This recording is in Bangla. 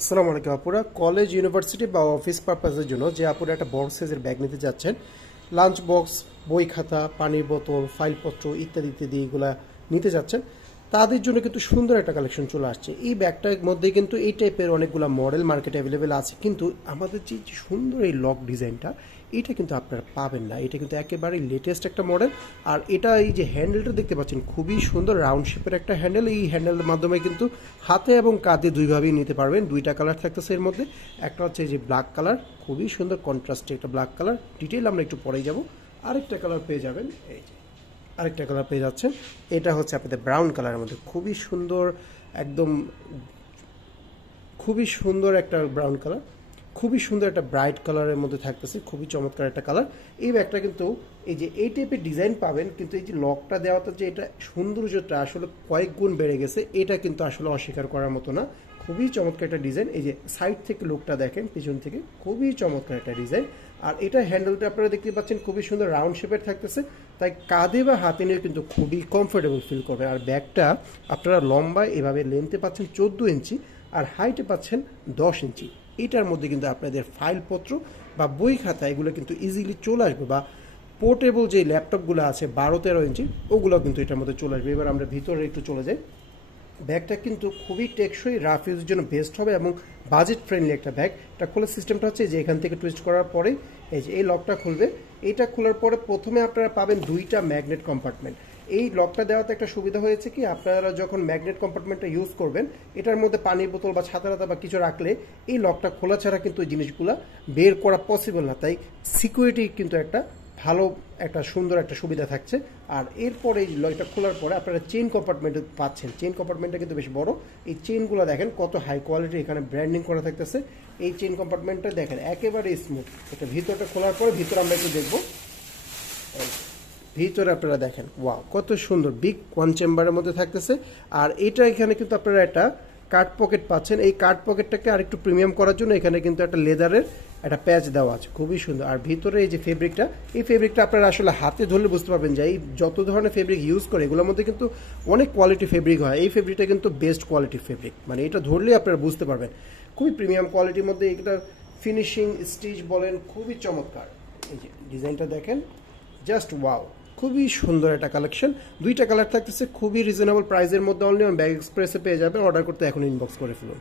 আসসালামু আলাইকুম আপুরা, কলেজ ইউনিভার্সিটি বা অফিস পারপাসের জন্য যে আপুরা একটা বড় সাইজের ব্যাগ নিতে যাচ্ছেন, লাঞ্চ বক্স, বই খাতা, পানির বোতল, ফাইলপত্র ইত্যাদি ইত্যাদি এগুলা নিতে যাচ্ছেন, তাদের জন্য কিন্তু সুন্দর একটা কালেকশন চলে আসছে। এই ব্যাগটার মধ্যে কিন্তু এই টাইপের অনেকগুলো মডেল মার্কেটে অ্যাভেলেবেল আছে, কিন্তু আমাদের যে সুন্দর এই লক ডিজাইনটা এটা কিন্তু আপনারা পাবেন না। এটা কিন্তু একেবারেই লেটেস্ট একটা মডেল। আর এটা এই যে হ্যান্ডেলটা দেখতে পাচ্ছেন, খুবই সুন্দর রাউন্ড শেপের একটা হ্যান্ডেল। এই হ্যান্ডেলের মাধ্যমে কিন্তু হাতে এবং কাঁধে দুইভাবেই নিতে পারবেন। দুইটা কালার থাকতেছে এর মধ্যে। একটা হচ্ছে এই যে ব্ল্যাক কালার, খুবই সুন্দর কন্ট্রাস্টে একটা ব্ল্যাক কালার। ডিটেইল আমরা একটু পরেই যাব। আরেকটা কালার পেয়ে যাবেন, এই যে আরেকটা কালার পেয়ে যাচ্ছেন। এটা হচ্ছে আপনাদের ব্রাউন কালারের মধ্যে, খুবই সুন্দর, একদম খুবই সুন্দর একটা ব্রাউন কালার, খুবই সুন্দর একটা ব্রাইট কালারের মধ্যে থাকতেছে, খুবই চমৎকার একটা কালার। এই ব্যাগটা কিন্তু এই যে এই টাইপের ডিজাইন পাবেন, কিন্তু এই যে লকটা দেওয়াতে যে এটা সৌন্দর্যটা আসলে কয়েক গুণ বেড়ে গেছে, এটা কিন্তু আসলে অস্বীকার করার মতো না। খুবই চমৎকার একটা ডিজাইন। এই যে সাইড থেকে লুকটা দেখেন, পিছন থেকে খুবই চমৎকার একটা ডিজাইন। আর এটা হ্যান্ডেলটা আপনারা দেখতে পাচ্ছেন খুবই সুন্দর রাউন্ড শেপের থাকতেছে, তাই কাঁধে বা হাতে নিয়ে কিন্তু খুবই কমফোর্টেবল ফিল করবেন। আর ব্যাগটা আপনারা লম্বায় এভাবে লেন্থে পাচ্ছেন 14 ইঞ্চি, আর হাইটে পাচ্ছেন 10 ইঞ্চি। এটার মধ্যে কিন্তু আপনাদের ফাইলপত্র বা বই খাতা এগুলো কিন্তু ইজিলি চলে আসবে, বা পোর্টেবল যে ল্যাপটপগুলো আছে 12-13 ইঞ্চি, ওগুলো কিন্তু এটার মধ্যে চলে আসবে। এবার আমরা ভিতরে একটু চলে যাই। ব্যাগটা কিন্তু খুবই টেকসই, রাফ ইউজের জন্য বেস্ট হবে এবং বাজেট ফ্রেন্ডলি একটা ব্যাগ। এটা খোলার সিস্টেমটা হচ্ছে যে এখান থেকে টুইস্ট করার পরে এই যে এই লকটা খুলবে। এইটা খোলার পরে প্রথমে আপনারা পাবেন দুইটা ম্যাগনেট কম্পার্টমেন্ট। এই লকটা দেওয়াতে একটা সুবিধা হয়েছে কি, আপনারা যখন ম্যাগনেট কম্পার্টমেন্টটা ইউজ করবেন, এটার মধ্যে পানির বোতল বা ছাতা টাতা বা কিছু রাখলে এই লকটা খোলা ছাড়া কিন্তু এই জিনিসগুলো বের করা পসিবল না। তাই সিকিউরিটি কিন্তু একটা ভালো, একটা সুন্দর একটা সুবিধা থাকছে। আর এরপরে এই লকটা খোলার পরে আপনারা চেইন কম্পার্টমেন্ট পাচ্ছেন। চেইন কম্পার্টমেন্টটা কিন্তু বেশ বড়। এই চেইনগুলো দেখেন কত হাই কোয়ালিটি, এখানে ব্র্যান্ডিং করা থাকতেছে। এই চেইন কম্পার্টমেন্টটা দেখেন একেবারে স্মুথ। এটা ভিতরটা খোলার পরে ভিতরে আমরা একটু দেখবো। ভিতরে আপনারা দেখেন, ওয়াও কত সুন্দর, বিগ ওয়ান চেম্বারের মধ্যে থাকতেছে। আর এটা এখানে কিন্তু আপনারা একটা কার্ড পকেট পাচ্ছেন। এই কার্ড পকেটটাকে আরেকটু প্রিমিয়াম করার জন্য এখানে কিন্তু একটা লেদারের একটা প্যাচ দেওয়া আছে, খুবই সুন্দর। আর ভিতরে এই যে ফেব্রিকটা, এই ফেব্রিকটা আপনারা আসলে হাতে ধরলে বুঝতে পারবেন যে এই যত ধরনের ফেব্রিক ইউজ করে এগুলোর মধ্যে কিন্তু অনেক কোয়ালিটি ফেব্রিক হয়। এই ফেব্রিকটা কিন্তু বেস্ট কোয়ালিটির ফেব্রিক, মানে এটা ধরলেই আপনারা বুঝতে পারবেন খুবই প্রিমিয়াম কোয়ালিটির মধ্যে। এটার ফিনিশিং স্টিচ বলেন খুবই চমৎকার। এই যে ডিজাইনটা দেখেন, জাস্ট ওয়াও, খুবই সুন্দর একটা কালেকশন। দুইটা কালার থাকতেছে, খুবই রিজনেবল প্রাইসের মধ্যে। অনলি ব্যাগ এক্সপ্রেসে পেয়ে যাবেন। অর্ডার করতে এখন ইনবক্স করে ফেলুন।